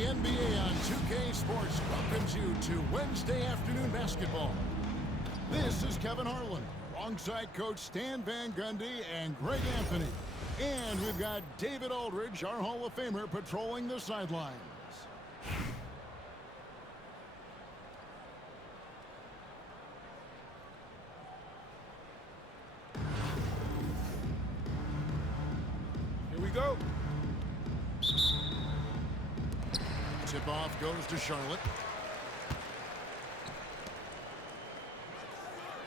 The NBA on 2K Sports welcomes you to Wednesday afternoon basketball. This is Kevin Harlan, alongside Coach Stan Van Gundy and Greg Anthony. And we've got David Aldridge, our Hall of Famer, patrolling the sidelines. Here we go. Tip-off goes to Charlotte.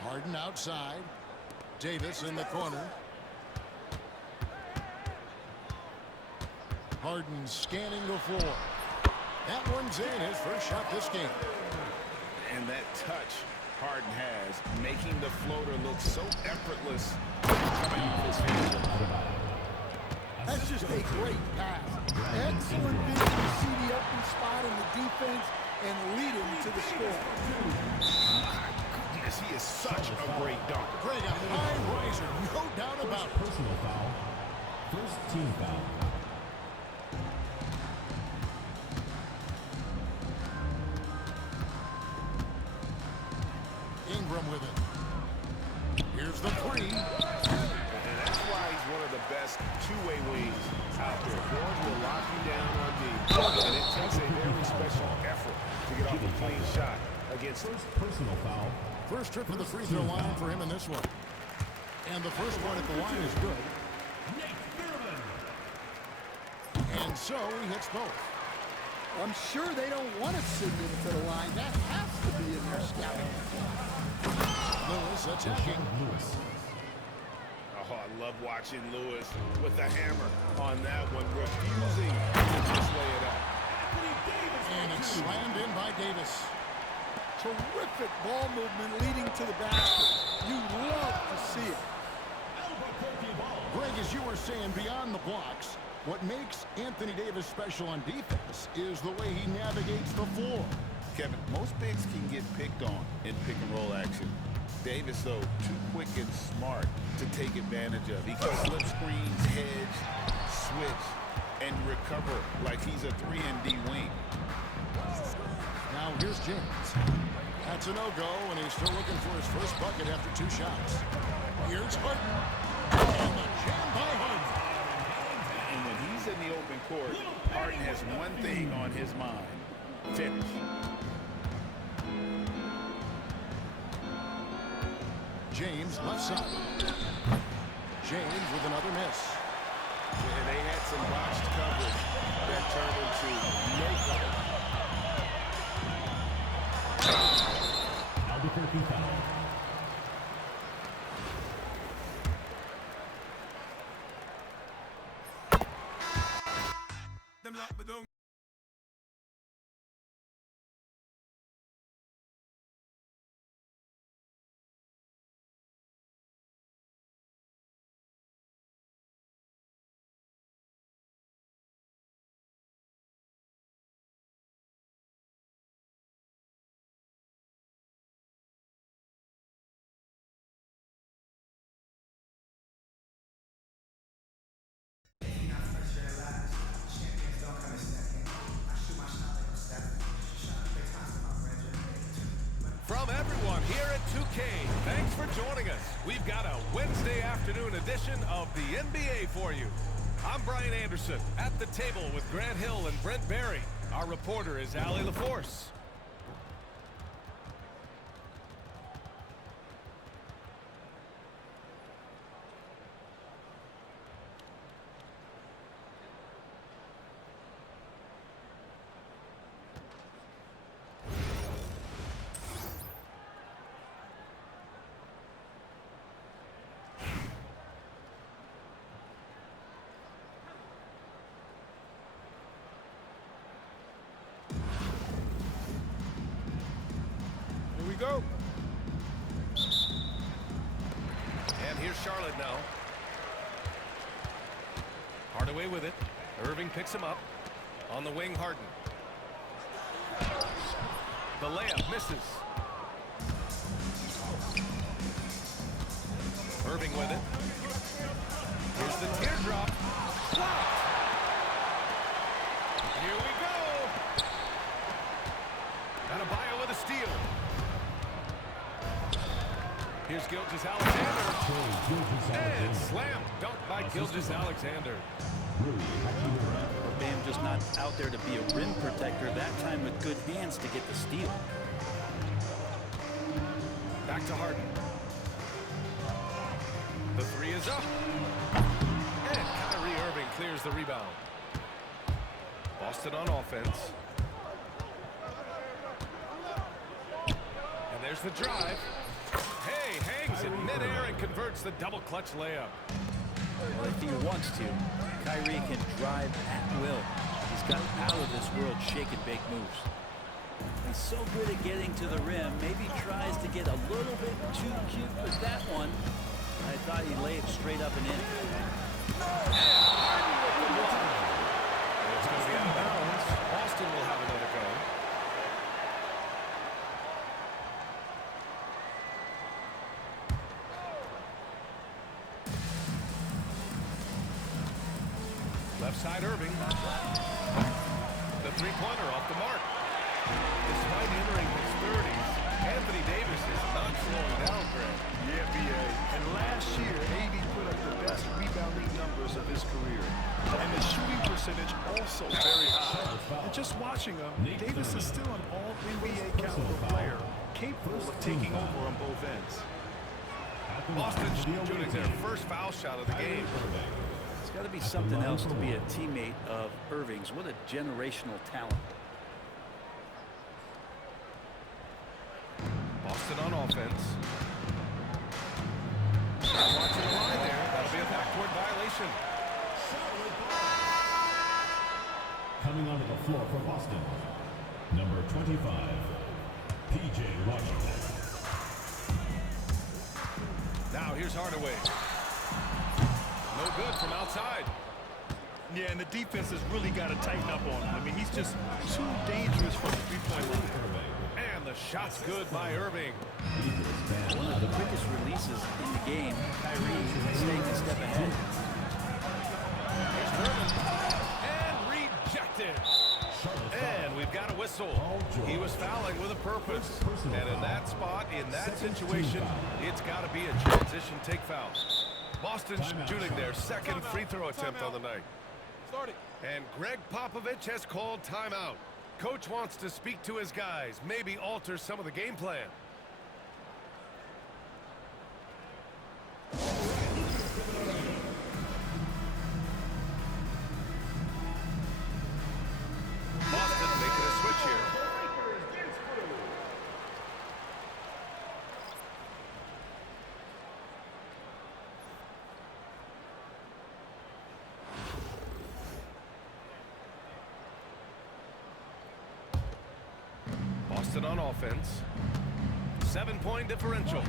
Harden outside. Davis in the corner. Harden scanning the floor. That one's in, his first shot this game. And that touch Harden has, making the floater look so effortless coming off his hands. That's just a great pass. Excellent vision to see the open spot in the defense and lead him to the score. My goodness, he is such a great dunker. Greg, a high riser, no doubt about it. Personal foul. First team foul. Ingram with it. Here's the three. And that's why he's one of the best two-way wings out there. Guards will lock you down on D. And it takes a very special effort to get off a clean shot against First personal foul. First trip to the free throw line for him in this one. And the first one at the line is good. And so he hits both. I'm sure they don't want to send him to the line. That has to be in their scouting. Lewis attacking. Lewis. Oh, I love watching Lewis with the hammer on that one, refusing to just lay it up. And it's slammed in by Davis. Terrific ball movement leading to the basket. You love to see it. Greg, as you were saying, beyond the blocks, what makes Anthony Davis special on defense is the way he navigates the floor. Kevin, most bigs can get picked on in pick-and-roll action. Davis, though, too quick and smart to take advantage of. He can slip screens, hedge, switch, and recover like he's a 3-and-D wing. Now here's James. That's a no-go, and he's still looking for his first bucket after two shots. Here's Harden. And the jam by Harden. And when he's in the open court, Harden has one thing on his mind: finish. James left side. James with another miss. And they had some botched coverage that turned into no cover. Albuquerque foul. From everyone here at 2K, thanks for joining us. We've got a Wednesday afternoon edition of the NBA for you. I'm Brian Anderson, at the table with Grant Hill and Brent Barry. Our reporter is Allie LaForce. Here we go. And here's Charlotte now. Hardaway with it. Irving picks him up. On the wing, Harden. The layup misses. Irving with it. Here's the teardrop. Blocked. Here we go. Adebayo with a steal. Here's Gilgeous-Alexander. And slam dunk by Gilgeous-Alexander. Bam just not out there to be a rim protector, that time with good hands to get the steal. Back to Harden. The three is up. And Kyrie Irving clears the rebound. Boston on offense. And there's the drive. Hey, hangs in midair and converts the double clutch layup. Well, if he wants to, Kyrie can drive at will. He's got out of this world shake and bake moves. He's so good at getting to the rim. Maybe tries to get a little bit too cute with that one. I thought he laid it straight up and in. It's going to be out of bounds. Boston will have another go. Left side Irving. The three-pointer off the mark. Despite entering his 30s, Anthony Davis is not slowing down, Greg. Yeah, B.A. And last year, AD put up the best rebounding numbers of his career. And the shooting percentage also very high. And just watching him, Davis is still an all-NBA caliber player, capable of taking over on both ends. Boston shooting their first foul shot of the game. It's got to be something else to be a teammate of Irving's. What a generational talent. Boston on offense. Watching the line there. That'll be a backcourt violation. Coming onto the floor for Boston, number 25, P.J. Washington. Now here's Hardaway. No good from outside. Yeah, and the defense has really got to tighten up on him. I mean, he's just too dangerous from the three-point line. And the shot's good by Irving. One of the quickest releases in the game. Kyrie staying a step ahead. Here's Irving. And rejected. And we've got a whistle. He was fouling with a purpose. And in that spot, in that situation, it's got to be a transition take foul. Boston shooting their second free throw attempt on the night. And Greg Popovich has called timeout. Coach wants to speak to his guys, maybe alter some of the game plan. Boston making a switch here. Boston on offense. 7-point differential.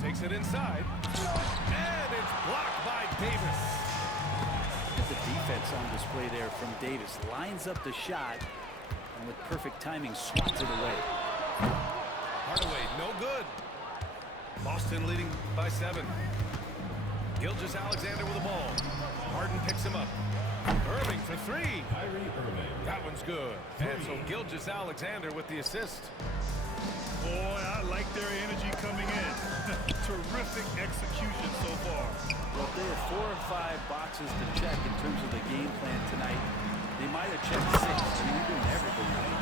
Takes it inside. And it's blocked by Davis. The defense on display there from Davis. Lines up the shot and with perfect timing swats it away. Hardaway, no good. Boston leading by 7. Gilgeous-Alexander with the ball. Harden picks him up. Irving for 3. Kyrie Irving. That one's good. And so Gilgeous-Alexander with the assist. Boy, I like their energy coming in. Terrific execution so far. Well, if they have 4 or 5 boxes to check in terms of the game plan tonight, they might have checked 6. I mean, they're doing everything right.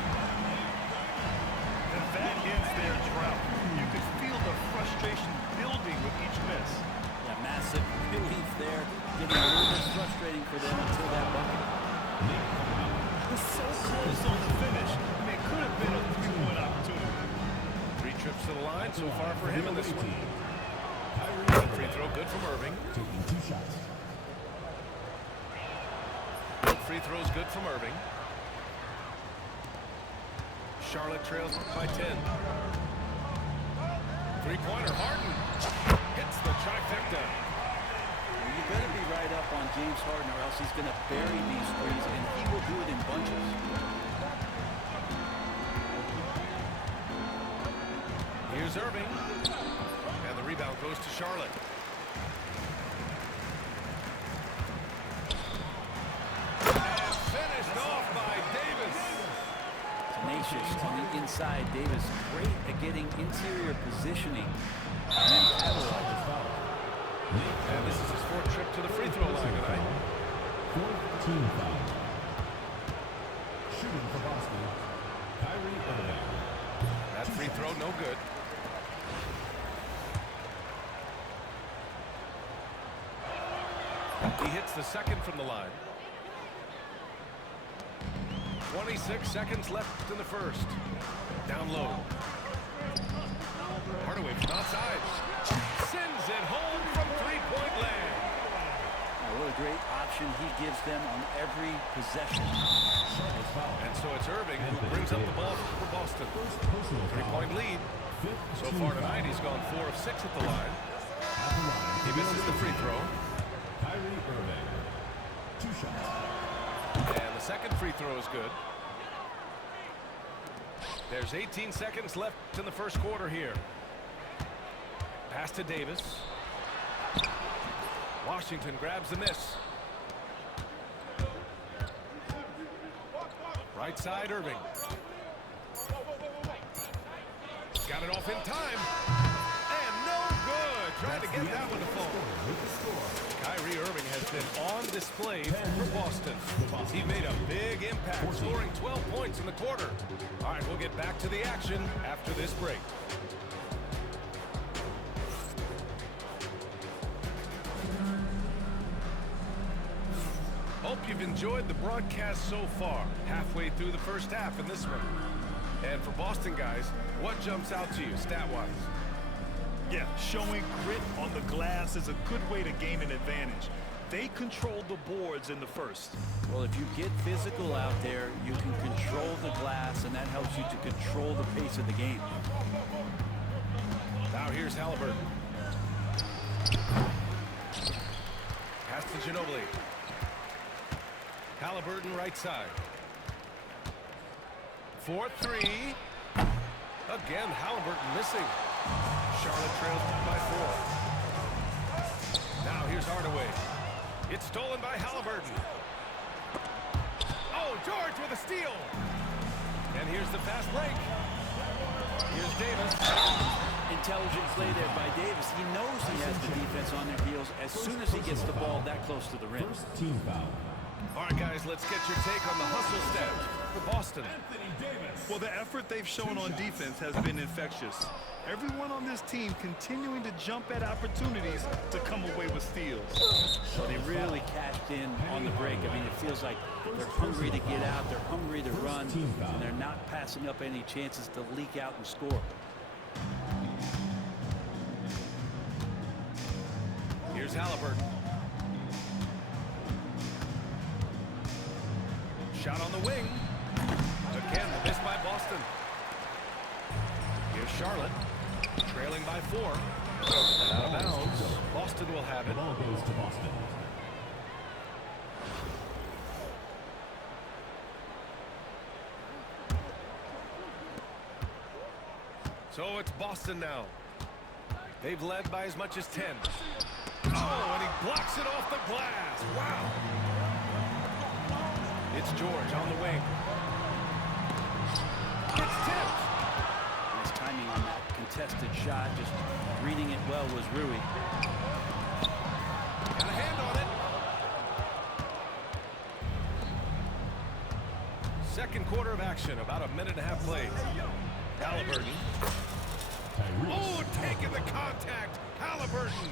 And that ends their drought. You could feel the frustration building with each miss. Yeah, massive relief there. Getting a little bit frustrating for them until that bucket. It was so close on the finish. I mean, it could have been a 3-point opportunity. 3 trips to the line so far for him in this one. Free throw good from Irving. Taking 2 shots. Both free throws good from Irving. Charlotte trails by 10. 3-pointer Harden hits the trifecta. Well, you better be right up on James Harden or else he's going to bury these threes, and he will do it in bunches. Here's Irving. And the rebound goes to Charlotte. And finished tenacious on the inside. Davis great at getting interior positioning and then capitalizing. And this is his fourth trip to the free throw line tonight. Fourth team foul. Shooting for Boston, Kyrie Irving. That free throw no good. He hits the second from the line. 26 seconds left in the first. Down low. Hardaway from outside. Sends it home from three-point land. What a great option he gives them on every possession. And so it's Irving who brings up the ball for Boston. Three-point lead. So far tonight, he's gone 4 of 6 at the line. He misses the free throw. Kyrie Irving. 2 shots. And the second free throw is good. There's 18 seconds left in the first quarter here. Pass to Davis. Washington grabs the miss. Right side, Irving. Got it off in time. And no good. Trying to get that one to fall. Kyrie Irving has been on display for Boston. He made a big impact, scoring 12 points in the quarter. All right, we'll get back to the action after this break. Hope you've enjoyed the broadcast so far. Halfway through the first half in this one. And for Boston guys, what jumps out to you stat-wise? Yeah, showing grit on the glass is a good way to gain an advantage. They controlled the boards in the first. Well, if you get physical out there, you can control the glass, and that helps you to control the pace of the game. Now here's Halliburton. Pass to Ginobili. Halliburton right side. 4-3. Again, Halliburton missing. Charlotte trails by 4. Now here's Hardaway. It's stolen by Halliburton. Oh, George with a steal. And here's the fast break. Here's Davis. Intelligent play there by Davis. He knows he has the defense on their heels as soon as he gets the ball that close to the rim. First team foul. All right, guys, let's get your take on the hustle stats for Boston. Well, the effort they've shown on defense has been infectious. Everyone on this team continuing to jump at opportunities to come away with steals. So they really cashed in on the break. I mean, it feels like they're hungry to get out, they're hungry to run, and they're not passing up any chances to leak out and score. Here's Halliburton. Shot on the wing. Again, the miss by Boston. Here's Charlotte. Trailing by 4. And out of bounds. Boston will have The it. ball goes to Boston. So it's Boston now. They've led by as much as 10. Oh, and he blocks it off the glass. Wow. It's George on the wing. It's tipped. Nice timing on that contested shot. Just reading it well was Rui. Got a hand on it. Second quarter of action, about a minute and a half played. Halliburton. Oh, taking the contact. Halliburton.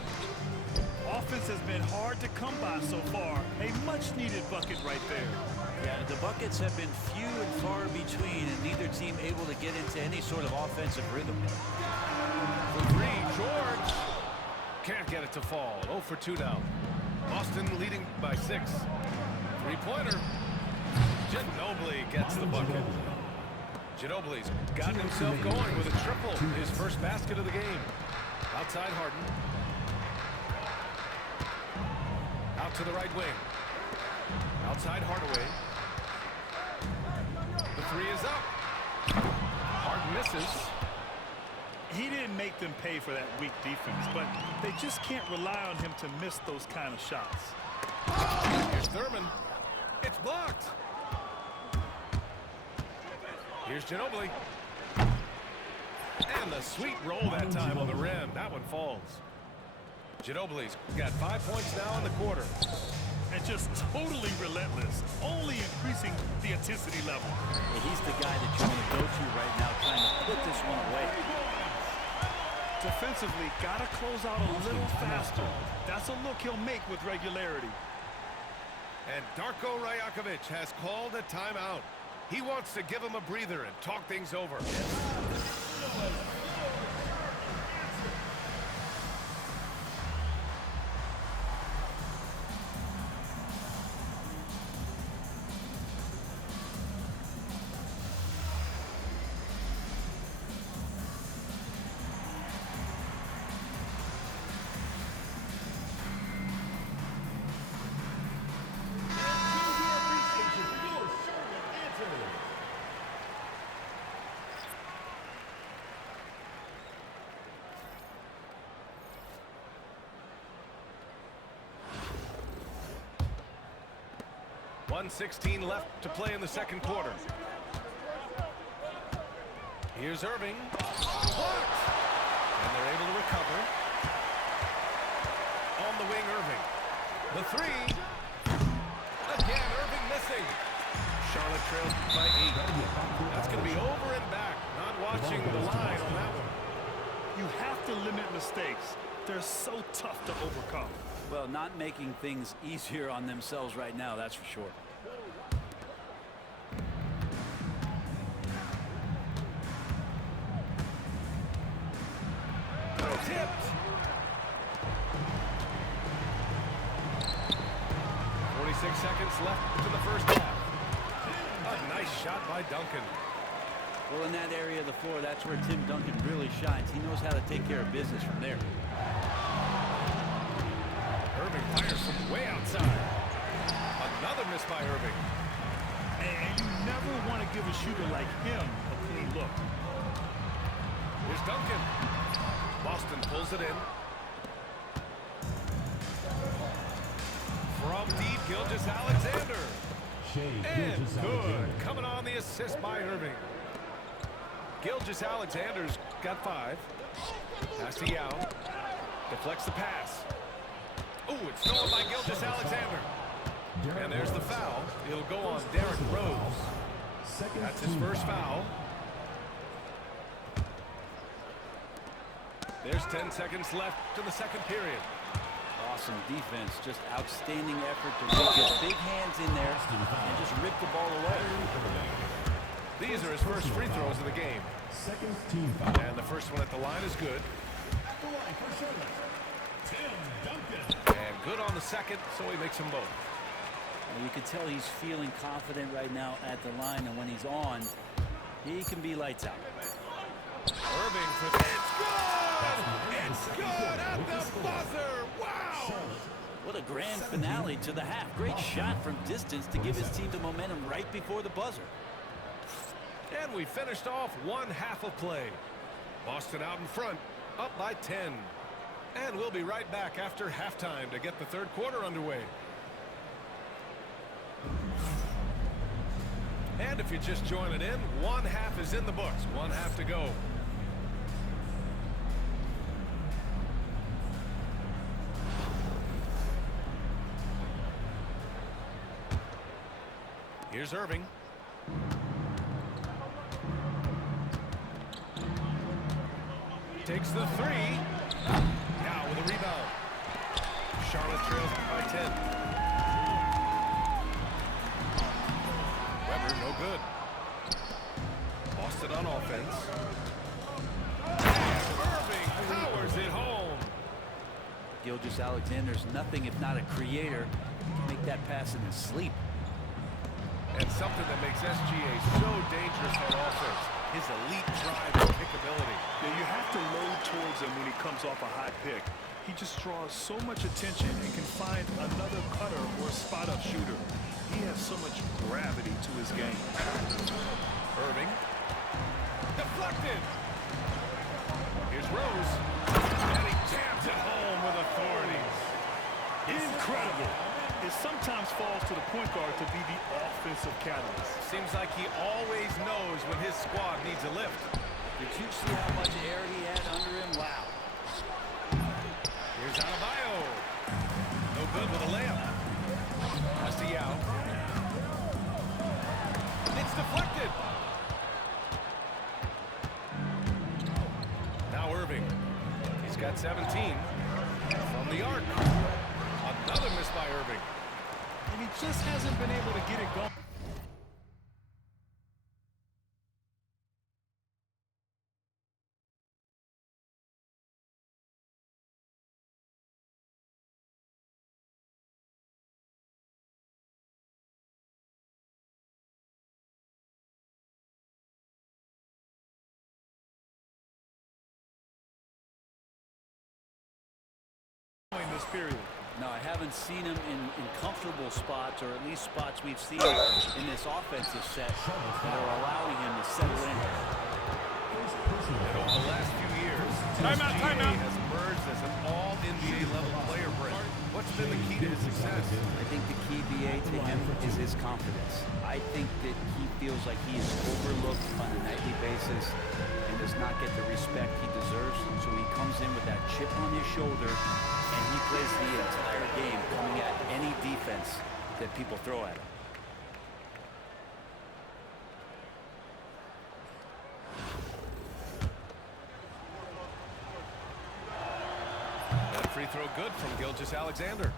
Offense has been hard to come by so far. A much-needed bucket right there. Yeah, the buckets have been few and far between, and neither team able to get into any sort of offensive rhythm. For 3, George. Can't get it to fall. 0 for 2 now. Boston leading by 6. Three-pointer. Ginobili gets the bucket. Ginobili's gotten himself going with a triple. His first basket of the game. Outside Harden. Out to the right wing. Outside Hardaway. The 3 is up. Harden misses. He didn't make them pay for that weak defense, but they just can't rely on him to miss those kind of shots. Here's Thurman. It's blocked. Here's Ginobili. And the sweet roll that time on the rim. That one falls. Ginobili's got 5 points now in the quarter. And just totally relentless, only increasing the intensity level. Yeah, he's the guy that you want to go to right now, trying to put this one away. Defensively, got to close out a little faster. That's a look he'll make with regularity. And Darko Rajakovic has called a timeout. He wants to give him a breather and talk things over. .116 left to play in the second quarter. Here's Irving. Blocked. And they're able to recover. On the wing, Irving. The three. Again, Irving missing. Charlotte trails by 8. That's going to be over and back. Not watching the line on that one. You have to limit mistakes. They're so tough to overcome. Well, not making things easier on themselves right now, that's for sure. Tipped. 46 seconds left to the first half. A nice shot by Duncan. Well, in that area of the floor, that's where Tim Duncan really shines. He knows how to take care of business from there. Irving fires from way outside. Another miss by Irving. And you never want to give a shooter like him a clean look. Here's Duncan. Boston pulls it in. From deep, Gilgeous-Alexander. And good. Coming on the assist by Irving. Gilgeous-Alexander's got 5. Pass to Yao. Deflects the pass. Oh, it's stolen by Gilgeous-Alexander. And there's the foul. It'll go on Derrick Rose. That's his first foul. There's 10 seconds left to the second period. Awesome defense, just outstanding effort to really get big hands in there and just rip the ball away. These are his first free throws of the game. Second team foul. And the first one at the line is good. The line for Charlotte, Tim Duncan. And good on the second, so he makes them both. Well, you can tell he's feeling confident right now at the line, and when he's on, he can be lights out. Irving for the... It's good! It's good at the buzzer! Wow! What a grand finale to the half. Great shot from distance to give his team the momentum right before the buzzer. And we finished off one half of play. Boston out in front, up by 10. And we'll be right back after halftime to get the third quarter underway. And if you're just joining in, one half is in the books. One half to go. Here's Irving. Takes the three. Now with a rebound. Charlotte trails by 10. Weber, no good. Boston on offense. Irving powers it home. Gilgeous-Alexander's nothing if not a creator. Make that pass in his sleep. And something that makes SGA so dangerous on offense. His elite drive and kickability. Yeah, you have to load towards him when he comes off a high pick. He just draws so much attention and can find another cutter or spot-up shooter. He has so much gravity to his game. Irving. Deflected. Here's Rose. And he jams it home with authority. Incredible. it sometimes falls to the point guard to be the offensive catalyst. Seems like he always knows when his squad needs a lift. Did you see how much air he had under him? Wow. Here's Adebayo. No good with a layup. Pass to Yao. It's deflected. Now Irving. He's got 17 from the arc. Another miss by Irving. And he just hasn't been able to get it going. In this period. No, I haven't seen him in comfortable spots, or at least spots we've seen in this offensive set that are allowing him to settle in. And over the last few years, GA has emerged as an all-NBA level player, Brent. What's been the key to his success? I think the key, BA, to him is his confidence. I think that he feels like he is overlooked on a nightly basis and does not get the respect he deserves. So he comes in with that chip on his shoulder, and he plays the entire game coming at any defense that people throw at him. That free throw good from Gilgeous-Alexander.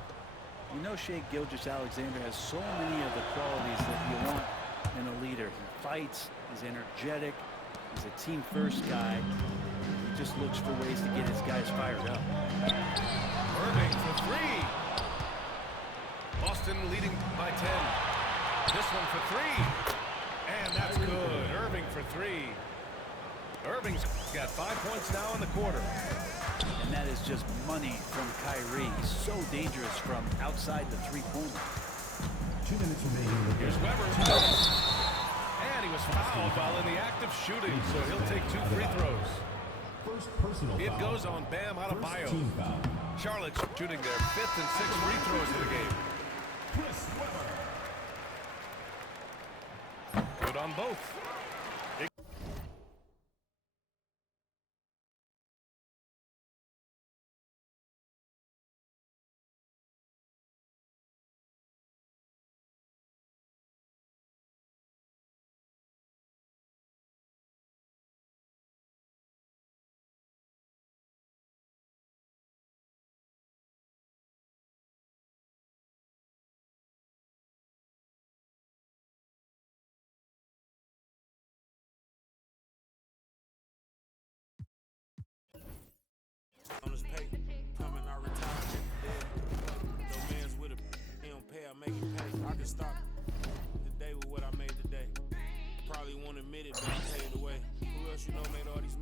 You know, Shai Gilgeous-Alexander has so many of the qualities that you want in a leader. He fights, he's energetic, he's a team-first guy. He just looks for ways to get his guys fired up. Irving for three. Boston leading by 10. This one for three. And that's good. Irving for three. Irving's got 5 points now in the quarter. And that is just money from Kyrie. He's so dangerous from outside the three-pointer. 2 minutes remaining. Here's Weber. And he was fouled while in the act of shooting, so he'll take 2 free throws. First personal It foul. goes on Bam Adebayo. First team foul. Charlotte's shooting their 5th and 6th free throws of the game. Chris Webber. Good on both. On his pay, coming out retired, dead. No man's with a he don't pay, I make him pay. I can stop the day with what I made today. Probably won't admit it, but I paid away. Who else you know made all these